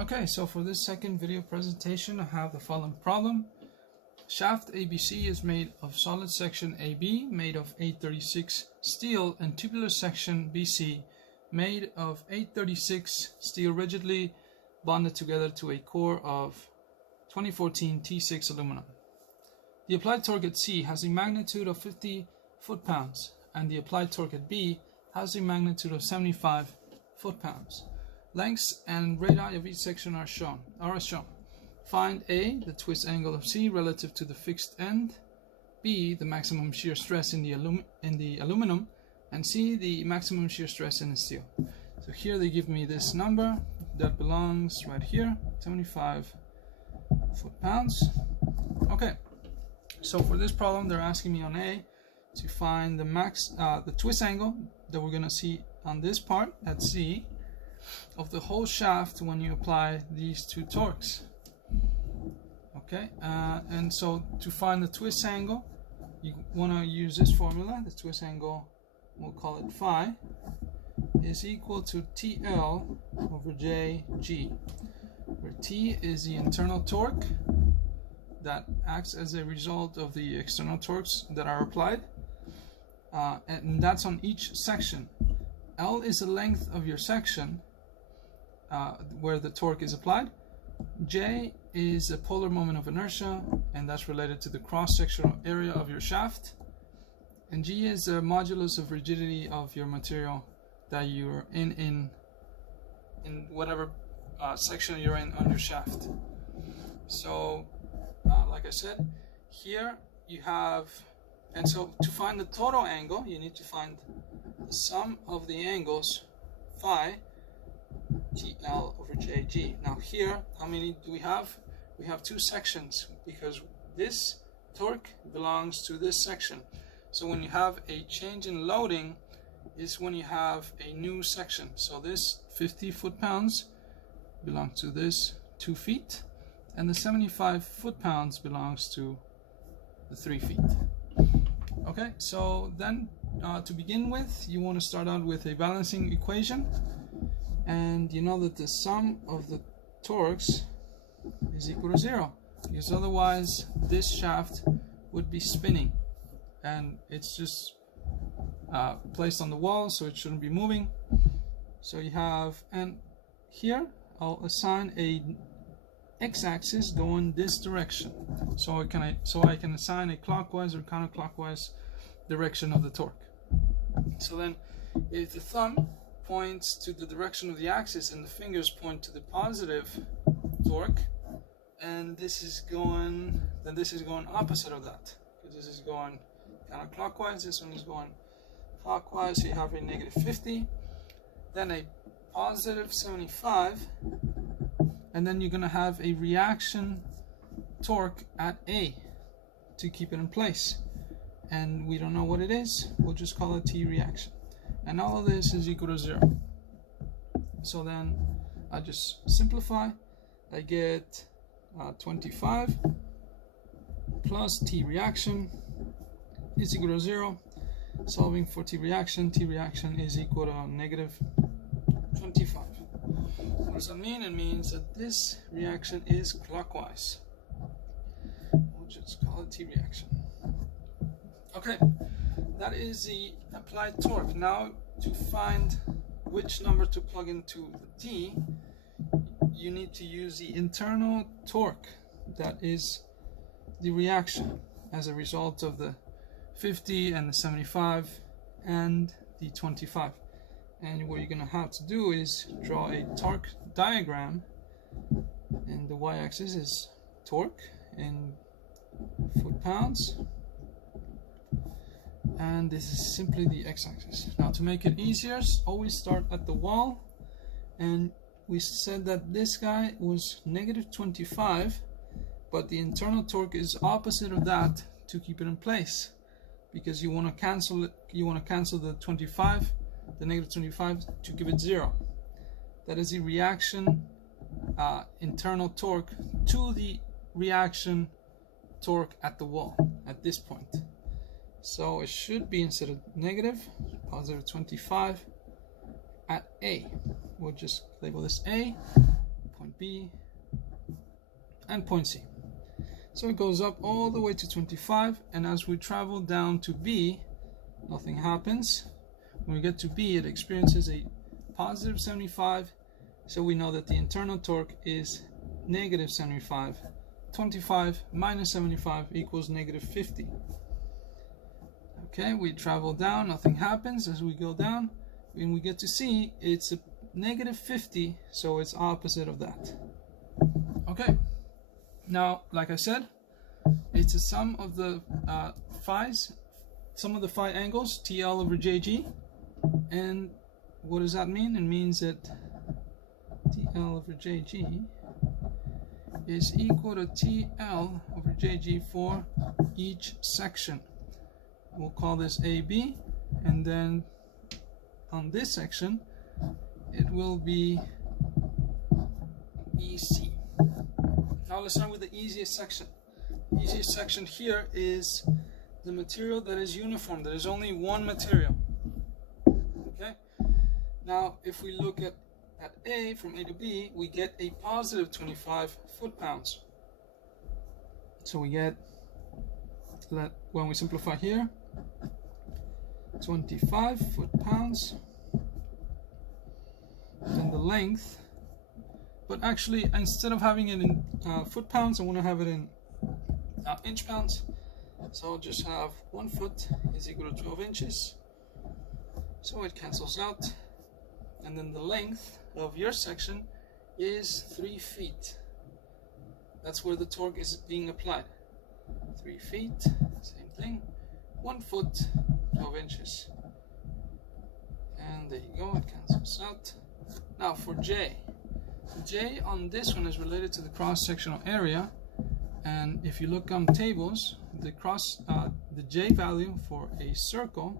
Okay, so for this second video presentation, I have the following problem. Shaft ABC is made of solid section AB made of 836 steel and tubular section BC made of 836 steel rigidly bonded together to a core of 2014 T6 aluminum. The applied torque at C has a magnitude of 50 foot-pounds and the applied torque at B has a magnitude of 75 foot-pounds. Lengths and radii of each section are as shown. Find A, the twist angle of C relative to the fixed end, B, the maximum shear stress in the aluminum, and C, the maximum shear stress in the steel. So here they give me this number that belongs right here, 75 foot-pounds. Okay, so for this problem they're asking me on A to find the twist angle that we're gonna see on this part at C of the whole shaft when you apply these two torques. Okay, and so to find the twist angle, you want to use this formula. The twist angle, we'll call it phi, is equal to TL over JG, where T is the internal torque that acts as a result of the external torques that are applied, and that's on each section. L is the length of your section where the torque is applied. J is the polar moment of inertia, and that's related to the cross-sectional area of your shaft. And G is the modulus of rigidity of your material that you're in whatever section you're in on your shaft. So, like I said, here you have, and so to find the total angle, you need to find the sum of the angles phi TL over JG. Now here, how many do we have? We have two sections because this torque belongs to this section. So when you have a change in loading is when you have a new section. So this 50 foot-pounds belongs to this 2 feet, and the 75 foot-pounds belongs to the 3 feet. Okay, so then to begin with, you want to start out with a balancing equation. And you know that the sum of the torques is equal to 0, because otherwise this shaft would be spinning, and it's just placed on the wall, so it shouldn't be moving. So you have, and here I'll assign a x-axis going this direction, so I can assign a clockwise or counterclockwise direction of the torque. So then, if the thumb points to the direction of the axis and the fingers point to the positive torque, and this is going opposite of that, because this is going counterclockwise, this one is going clockwise, so you have a negative 50, then a positive 75, and then you're going to have a reaction torque at A to keep it in place, and we don't know what it is, we'll just call it T reaction. And all of this is equal to 0. So then I just simplify. I get 25 plus T reaction is equal to 0. Solving for T reaction is equal to negative 25. What does that mean? It means that this reaction is clockwise. We'll just call it T reaction. Okay. That is the applied torque. Now, to find which number to plug into the T, you need to use the internal torque, that is the reaction as a result of the 50 and the 75 and the 25. And what you're going to have to do is draw a torque diagram, and the y-axis is torque in foot-pounds, and this is simply the x-axis. Now, to make it easier, always start at the wall, and we said that this guy was negative 25, but the internal torque is opposite of that to keep it in place, because you want to cancel it. You want to cancel the 25, the negative 25, to give it 0. That is the reaction internal torque to the reaction torque at the wall at this point. So it should be, instead of negative, positive 25 at A. We'll just label this A, point B, and point C. So it goes up all the way to 25, and as we travel down to B, nothing happens. When we get to B, it experiences a positive 75, so we know that the internal torque is negative 75. 25 minus 75 equals negative 50. Okay, we travel down, nothing happens. As we go down, when we get to C, it's a negative 50, so it's opposite of that. Okay, now, like I said, it's a sum of the sum of the phi angles, TL over JG. And what does that mean? It means that TL over JG is equal to TL over JG for each section. We'll call this AB, and then on this section it will be EC. Now let's start with the easiest section. The easiest section here is the material that is uniform. There is only one material. Okay. Now if we look at A, from A to B, we get a positive 25 foot-pounds. So we get, when we simplify here, 25 foot-pounds. Then the length, but actually instead of having it in foot-pounds, I want to have it in inch-pounds. So I'll just have 1 foot is equal to 12 inches. So it cancels out. And then the length of your section is 3 feet. That's where the torque is being applied. 3 feet, same thing. 1 foot, 12 inches. And there you go, it cancels out. Now for J. J on this one is related to the cross-sectional area. And if you look on tables, the J value for a circle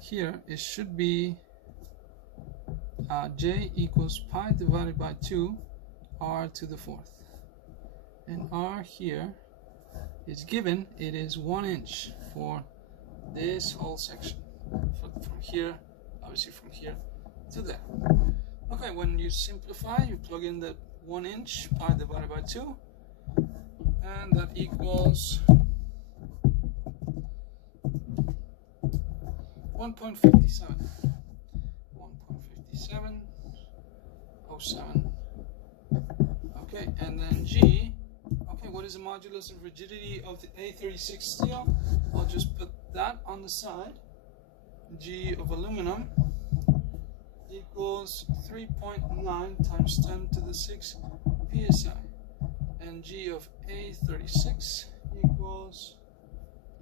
here, it should be J equals pi divided by 2 r to the 4th. And r here is given, it is 1 inch for this whole section. From here, obviously from here to there. Okay, when you simplify, you plug in the 1 inch, pi divided by 2, and that equals 1.57. 1.5707. Okay, and then G. Okay, what is the modulus of rigidity of the A36 steel? I'll just put that on the side. G of aluminum equals 3.9 times 10 to the 6 psi. And G of A36 equals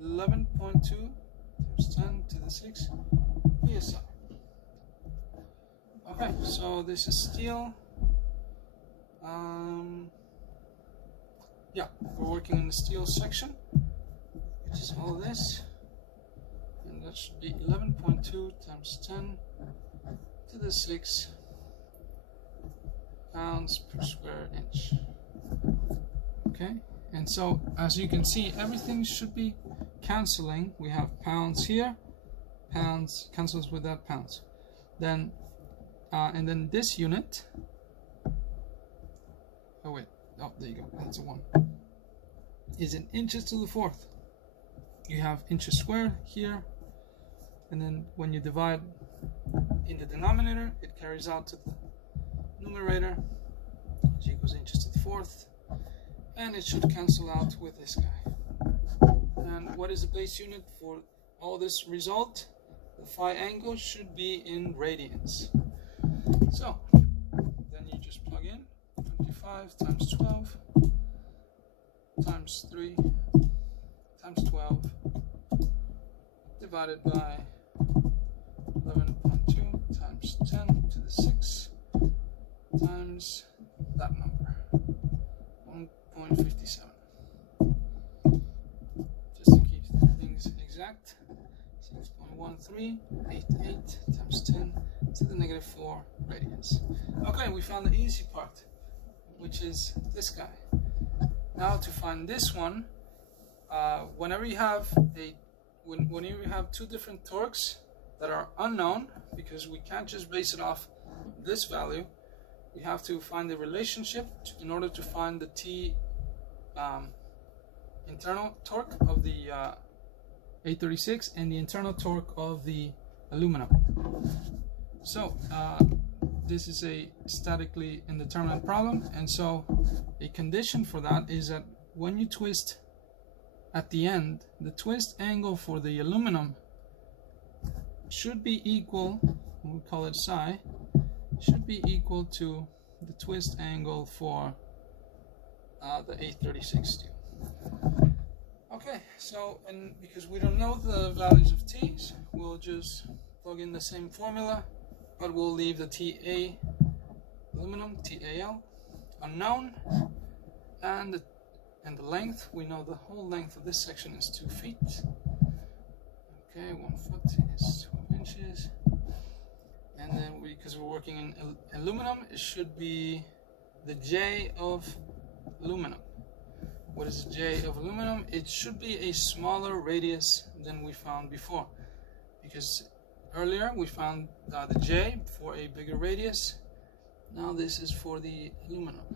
11.2 times 10 to the 6 psi. Okay, so this is steel. Yeah, we're working in the steel section, which is all this, and that should be 11.2 times 10 to the 6 pounds per square inch. Okay, and so as you can see, everything should be canceling. We have pounds here, pounds cancels with that pounds. Then and then this unit, oh wait, oh there you go, that's a 1, is in inches to the 4th. You have inches squared here, and then when you divide in the denominator, it carries out to the numerator, which equals inches to the 4th, and it should cancel out with this guy. And what is the base unit for all this result? The phi angle should be in radians. So then you just plug in 25 times 12 times 3 times 12 divided by 11.2 times 10 to the 6 times that number, 1.57. Just to keep things exact, 6.1388 times 10 to the negative 4 radians. Okay, we found the easy part, which is this guy. Now to find this one, whenever you have two different torques that are unknown, because we can't just base it off this value, we have to find the relationship in order to find the T internal torque of the 836 and the internal torque of the aluminum. So this is a statically indeterminate problem, and so a condition for that is that when you twist at the end, the twist angle for the aluminum should be equal, we call it psi, should be equal to the twist angle for the 836 steel. Okay, so, and because we don't know the values of T's, we'll just plug in the same formula, but we'll leave the TA aluminum, TAL, unknown, and the length, we know the whole length of this section is 2 feet. Okay, 1 foot is 12 inches. And then because we're working in aluminum, it should be the J of aluminum. What is the J of aluminum? It should be a smaller radius than we found before, because earlier we found the J for a bigger radius. Now this is for the aluminum.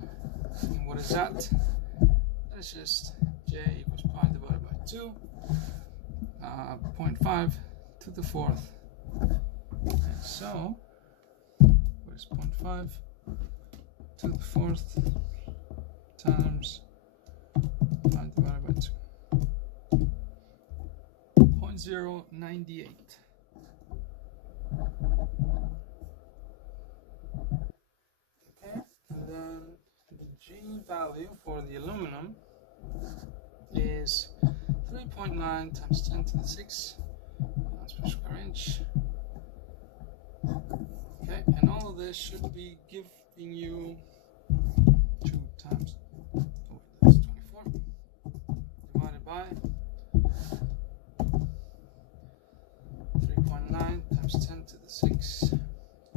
And what is that? That is just J equals pi divided by 2, 0.5 to the 4th. And so, what is 0.5 to the 4th times pi divided by 2? 0.098. Okay, and then the G value for the aluminum is 3.9 times 10 to the 6 pounds per square inch. Okay, and all of this should be giving you 2 times, oh wait, that's 24, divided by 3.9 times 10 to the 6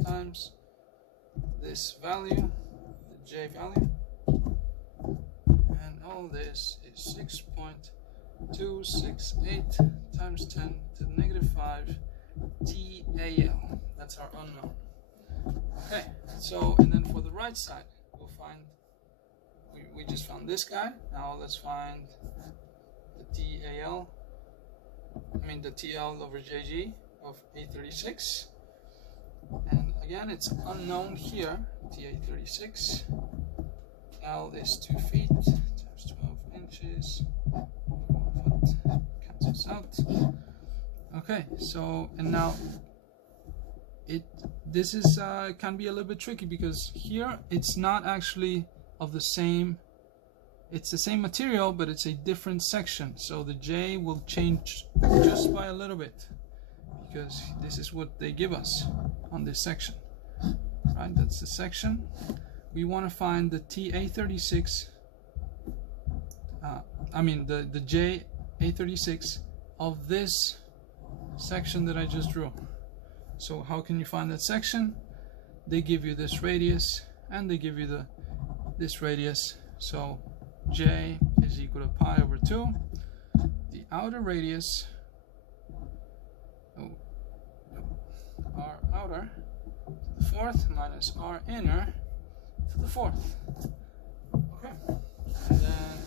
times this value, the J value, and all this is 6.268 times 10 to the negative 5 TAL. That's our unknown. Okay, so, and then for the right side, we'll find, we just found this guy. Now let's find the TAL, the TL over JG of 836. And again, it's unknown here, T836. L is 2 feet times 12 inches, 1 foot, cancels out. Okay, so, and now this is can be a little bit tricky, because here it's not actually of the same, it's the same material, but it's a different section, so the J will change just by a little bit, because this is what they give us on this section, right? That's the section. We want to find the TA36, the J836 of this section that I just drew. So how can you find that section? They give you this radius, and they give you this radius. So J is equal to pi over 2. The outer radius, R outer to the 4th minus R inner to the 4th. Okay. And then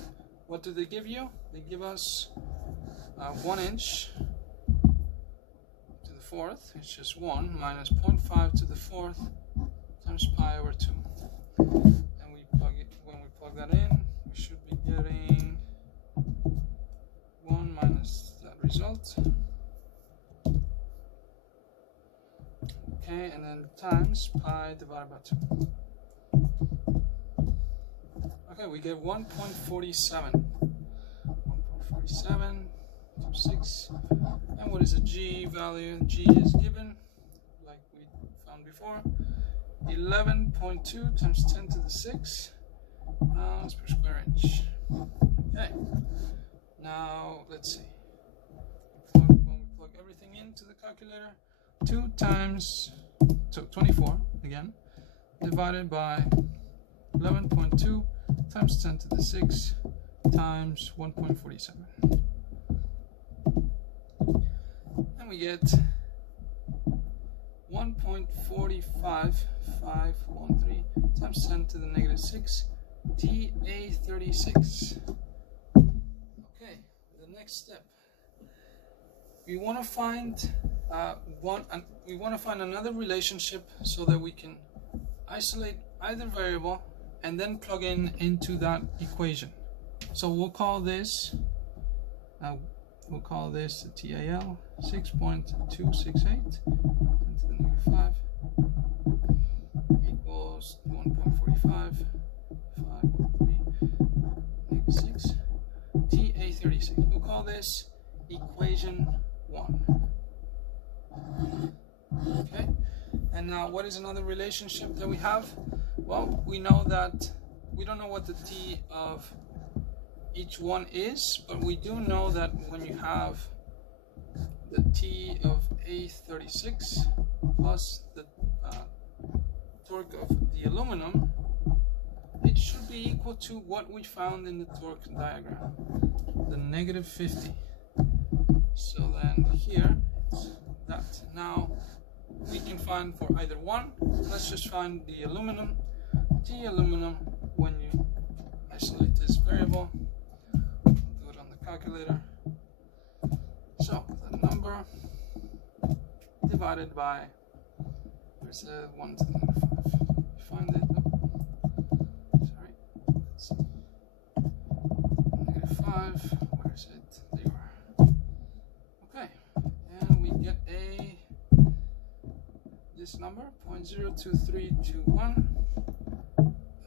what do they give you? They give us 1 inch to the 4th. It's just 1 minus 0.5 to the 4th times pi over 2. And when we plug that in, we should be getting 1 minus that result. Okay, and then times pi divided by 2. Okay, we get 1.47. 1.47 to 6. And what is the G value? G is given, like we found before, 11.2 times 10 to the 6 pounds per square inch. Okay, now let's see. When we plug everything into the calculator, 2 times, so 24 again, divided by 11.2 times 10 to the 6 times 1.47. And we get 1.45513 times 10 to the negative 6 TA36. Okay, the next step, we want to find another relationship so that we can isolate either variable and then plug into that equation. So we'll call this TAL 6.268 into the negative 5 equals 1.45 negative 6 TA36. We'll call this equation 1. Okay, and now what is another relationship that we have? Well, we know that we don't know what the T of each one is, but we do know that when you have the T of A36 plus the torque of the aluminum, it should be equal to what we found in the torque diagram, the negative 50. So then here it's that. Now we can find for either one. Let's just find the aluminum. T aluminum, when you isolate this variable, we'll do it on the calculator. So the number divided by, there's a 1 to the negative 5. Find it. Oh, sorry. Let's see. Negative 5. Where is it? There you are. Okay, and we get this number 0.02321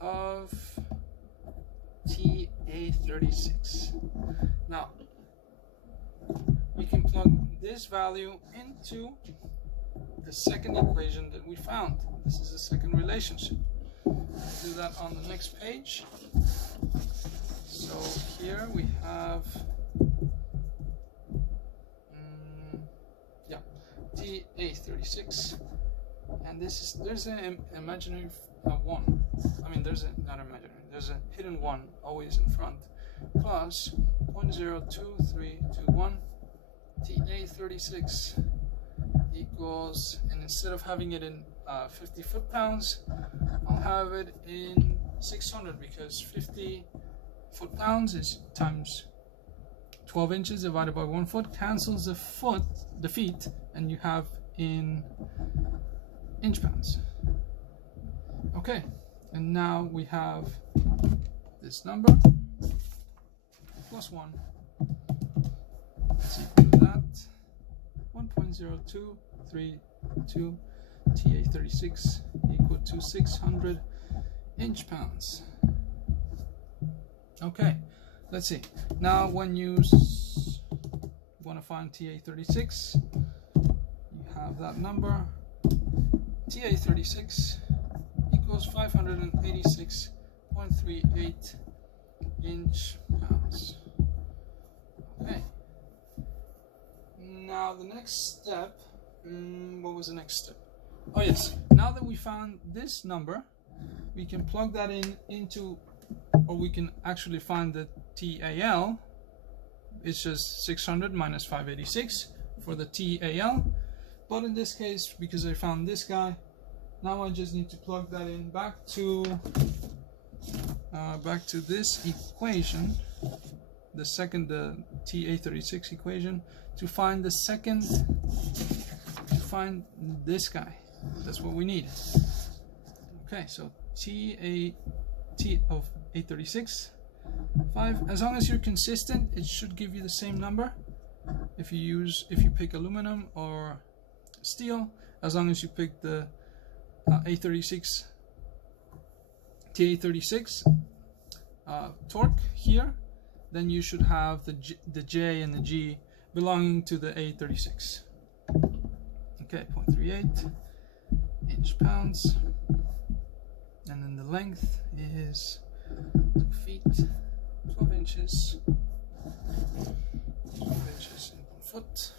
of TA36. Now we can plug this value into the second equation that we found. This is the second relationship. We'll do that on the next page. So here we have TA36, and there's an imaginary 1. I mean, there's a hidden 1 always in front, plus 0.02321 TA36 equals, and instead of having it in 50 foot-pounds, I'll have it in 600, because 50 foot-pounds is times 12 inches divided by 1 foot cancels the feet, and you have in inch-pounds. Okay, and now we have this number plus 1. Let's equal to that 1.0232 TA36 equal to 600 inch-pounds. Okay, let's see. Now when you want to find TA36, you have that number. TA36 equals 586.38 inch-pounds. Okay. Now the next step, what was the next step? Oh yes, now that we found this number, we can plug that into, or we can actually find the TAL. It's just 600 minus 586 for the TAL. But in this case, because I found this guy, now I just need to plug that in back to this equation, the TA36 equation, to find the second, to find this guy. That's what we need. Okay, so T of A36 5. As long as you're consistent, it should give you the same number. If you pick aluminum or steel, as long as you pick the A36 TA36 torque here, then you should have the J and the G belonging to the A36. Okay, 0.38 inch-pounds, and then the length is 2 feet, 12 inches, 12 inches in 1 foot.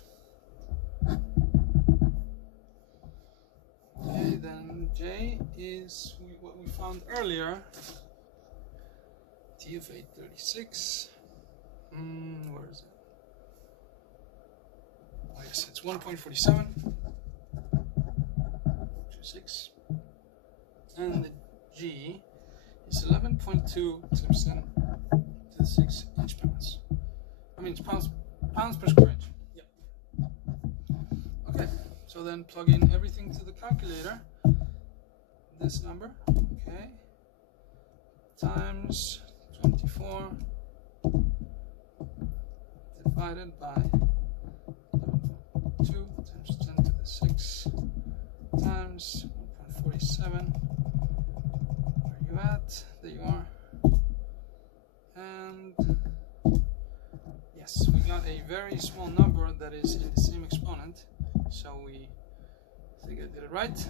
Okay, then J is what we found earlier, T of A36. Where is it? Oh yes, it's 1.47. 6, and the G is 11.2 times 10 to the 6 inch-pounds. I mean, it's pounds per square inch. Yep. Okay, so then plug in everything to the calculator. This number, okay, times 24 divided by 11.2 times 10 to the 6 times 1.47. Where are you at? There you are. And yes, we got a very small number that is in the same exponent, so I think I did it right.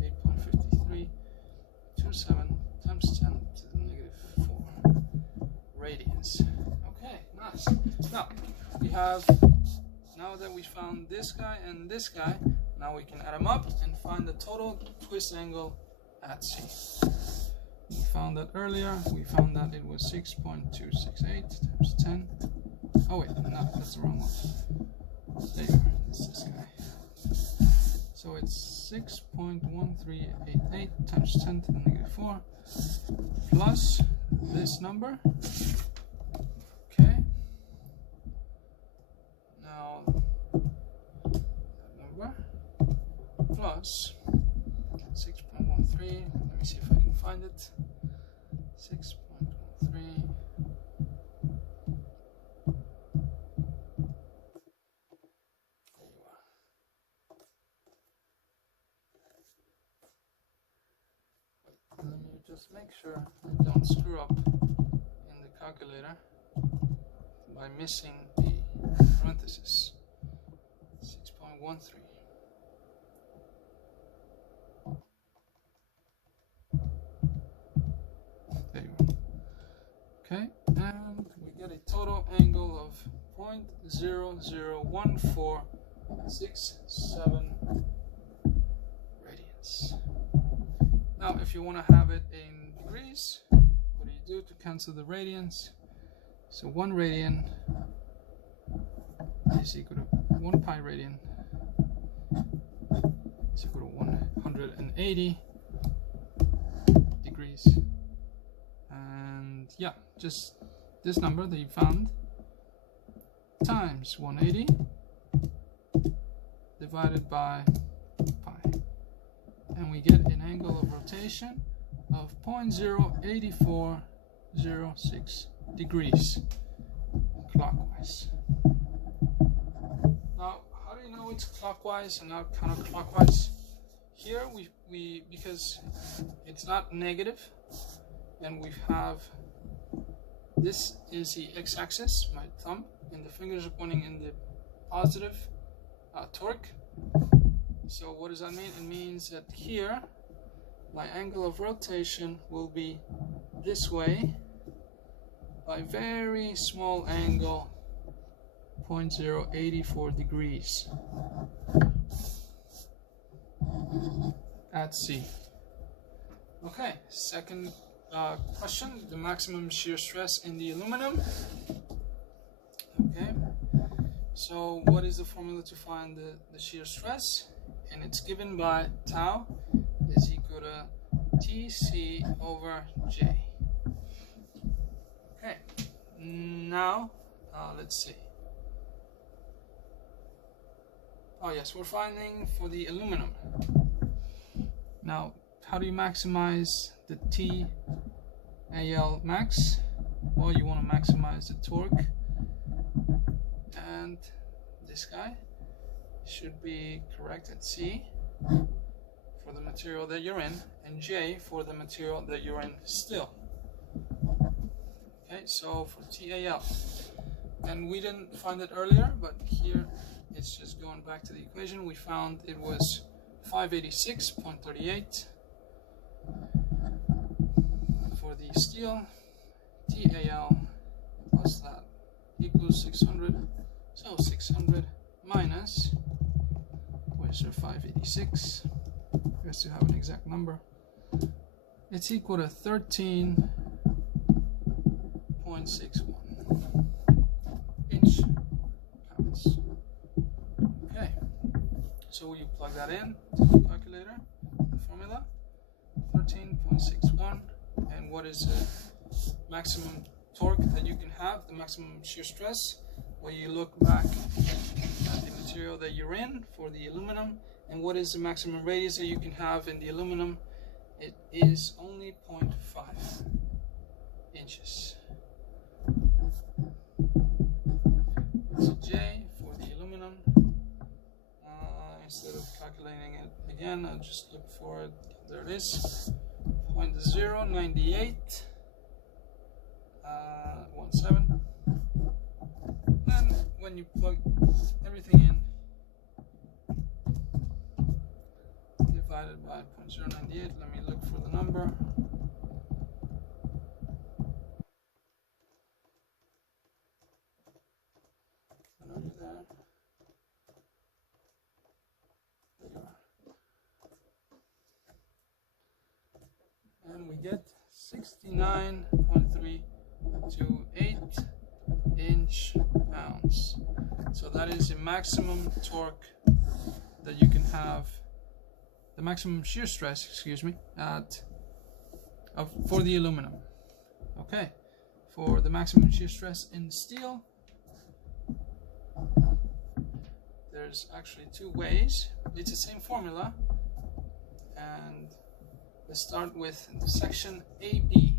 8.5327 times 10 to the negative 4 radians. Okay, nice. Now we have, now that we found this guy and this guy, now we can add them up and find the total twist angle at C. We found that earlier. We found that it was 6.268 times 10. Oh wait, no, that's the wrong one. There you are. It's this guy. So it's 6.1388 times 10 to the negative 4 plus this number. Okay. Now that number plus 6.13. Let me see if I can find it. 6.13. Let me just make sure I don't screw up in the calculator by missing the parenthesis. 6.13. There you go. Okay, and we get a total angle of 0.001467 radians. Now, if you want to have it in degrees, what do you do to cancel the radians? So 1 radian is equal to 1 pi radian is equal to 180 degrees. And yeah, just this number that you found times 180 divided by pi. And we get an angle of rotation of 0.08406 degrees clockwise. Now, how do you know it's clockwise and not counterclockwise? Here we because it's not negative, and we have, this is the x-axis, my thumb, and the fingers are pointing in the positive torque. So what does that mean? It means that here my angle of rotation will be this way by very small angle, 0.084 degrees at C. Okay, second question, the maximum shear stress in the aluminum. Okay, so what is the formula to find the shear stress? And it's given by tau is equal to TC over J. Okay, now let's see. Oh yes, we're finding for the aluminum. Now, how do you maximize the TAL max? Well, you want to maximize the torque, and this guy should be correct at C for the material that you're in, and J for the material that you're in still. Okay, so for TAL, and we didn't find it earlier, but here it's just going back to the equation. We found it was 586.38 for the steel. TAL plus that equals 600. So 600 minus, where's your 586? Just to have an exact number. It's equal to 13.61 inch pounds. Okay, so you plug that in to the calculator. what is the maximum torque that you can have, the maximum shear stress. When you look back at the material that you're in for the aluminum, and what is the maximum radius that you can have in the aluminum, it is only 0.5 inches. It's a J for the aluminum. Instead of calculating it again, I'll just look for it. There it is, 0.098 17. And when you plug everything in, divided by 0.098, let me look for the number. I know you're there. There you are. And we get 69.328 inch-pounds. So that is the maximum torque that you can have, the maximum shear stress, excuse me, for the aluminum. Okay, for the maximum shear stress in steel, there's actually two ways. It's the same formula, and let's start with section AB,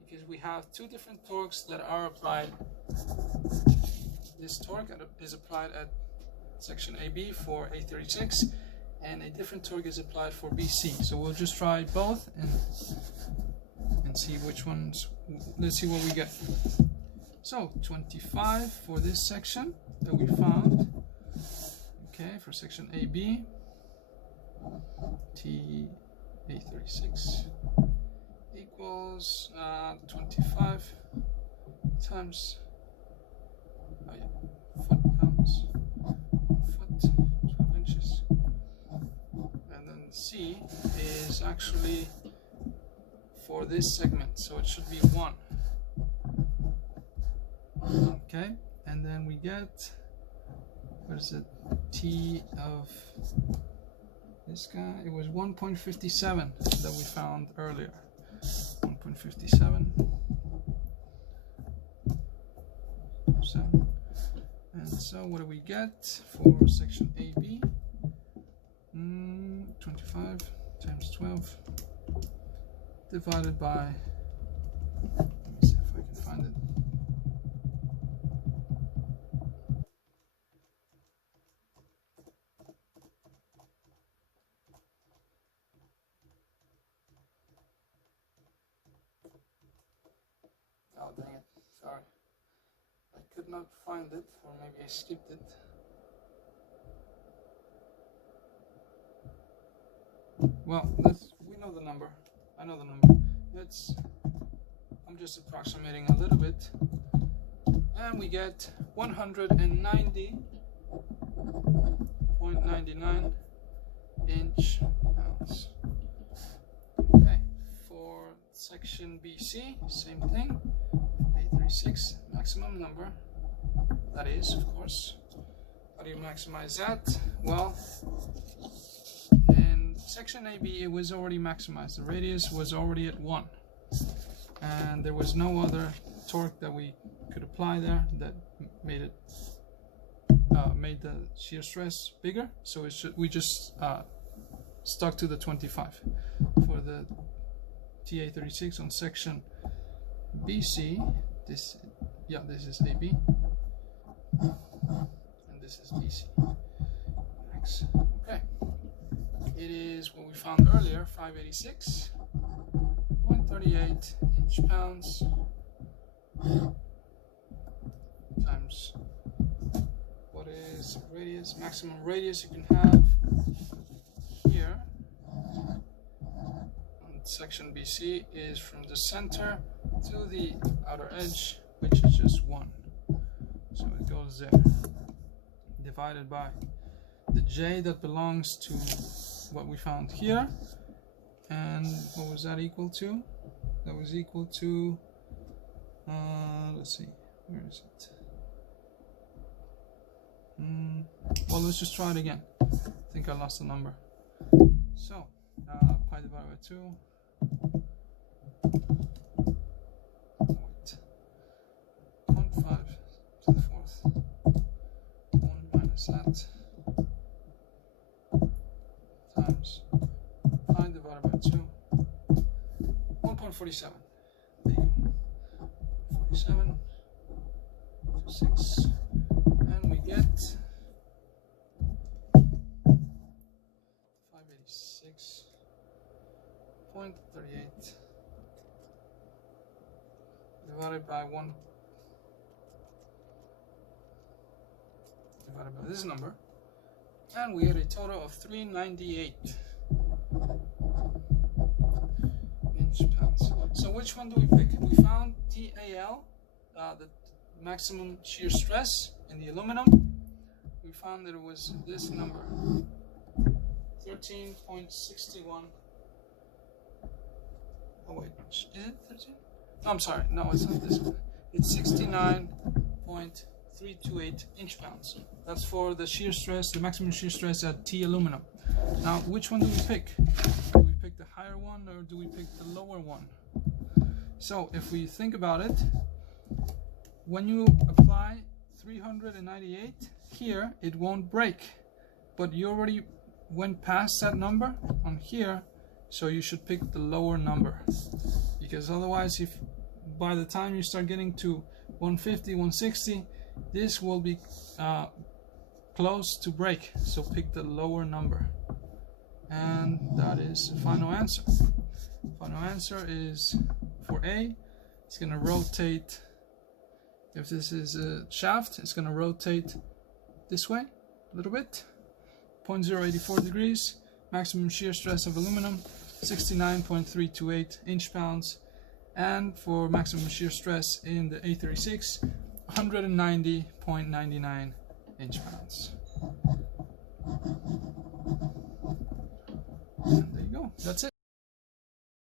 because we have two different torques that are applied. This torque is applied at section AB for A36, and a different torque is applied for BC. So we'll just try both and see which ones. Let's see what we get. So 25 for this section that we found. Okay, for section AB, A36 equals 25 times foot-pounds, foot, 12 inches. And then C is actually for this segment, so it should be 1. Okay, and then we get, what is it, T of this guy? It was 1.57 that we found earlier. 1.57. And so what do we get for section AB? 25 times 12 divided by, let me see if I can find it. Oh, dang it, sorry. I could not find it, or maybe I skipped it. Well, we know the number. I know the number. I'm just approximating a little bit. And we get 190.99 inch-pounds. Okay, for section BC, same thing. A36, maximum number. That is, of course. How do you maximize that? Well, in section AB, it was already maximized. The radius was already at 1. And there was no other torque that we could apply there that made the shear stress bigger. So we just stuck to the 25 for the TA36 on section BC. This is AB, and this is BC. Okay, it is what we found earlier, 586.38 inch-pounds times what is radius, maximum radius you can have here on section BC is from the center to the outer edge, which is just 1. So it goes there, divided by the J that belongs to what we found here. And what was that equal to? That was equal to, let's see, where is it? Well, let's just try it again. I think I lost the number. So, pi divided by 2. 0.47. There you go. 47 to 6, and we get 586.38 divided by 1 divided by this number, and we get a total of 398 inch pounds. So which one do we pick? We found TAL, the maximum shear stress in the aluminum. We found that it was this number, 13.61. Oh wait, is it 13? No, I'm sorry, no, it's not this one. It's 69.328 inch pounds. That's for the shear stress, the maximum shear stress at T aluminum. Now, which one do we pick? Do we pick the higher one or do we pick the lower one? So, if we think about it, when you apply 398 here, it won't break. But you already went past that number on here, so you should pick the lower number. Because otherwise, if by the time you start getting to 150, 160, this will be close to break. So pick the lower number. And that is the final answer. Final answer is for A. It's going to rotate. If this is a shaft, it's going to rotate this way a little bit. 0.084 degrees. Maximum shear stress of aluminum, 69.328 inch pounds. And for maximum shear stress in the A36, 190.99 inch pounds. And there you go. That's it.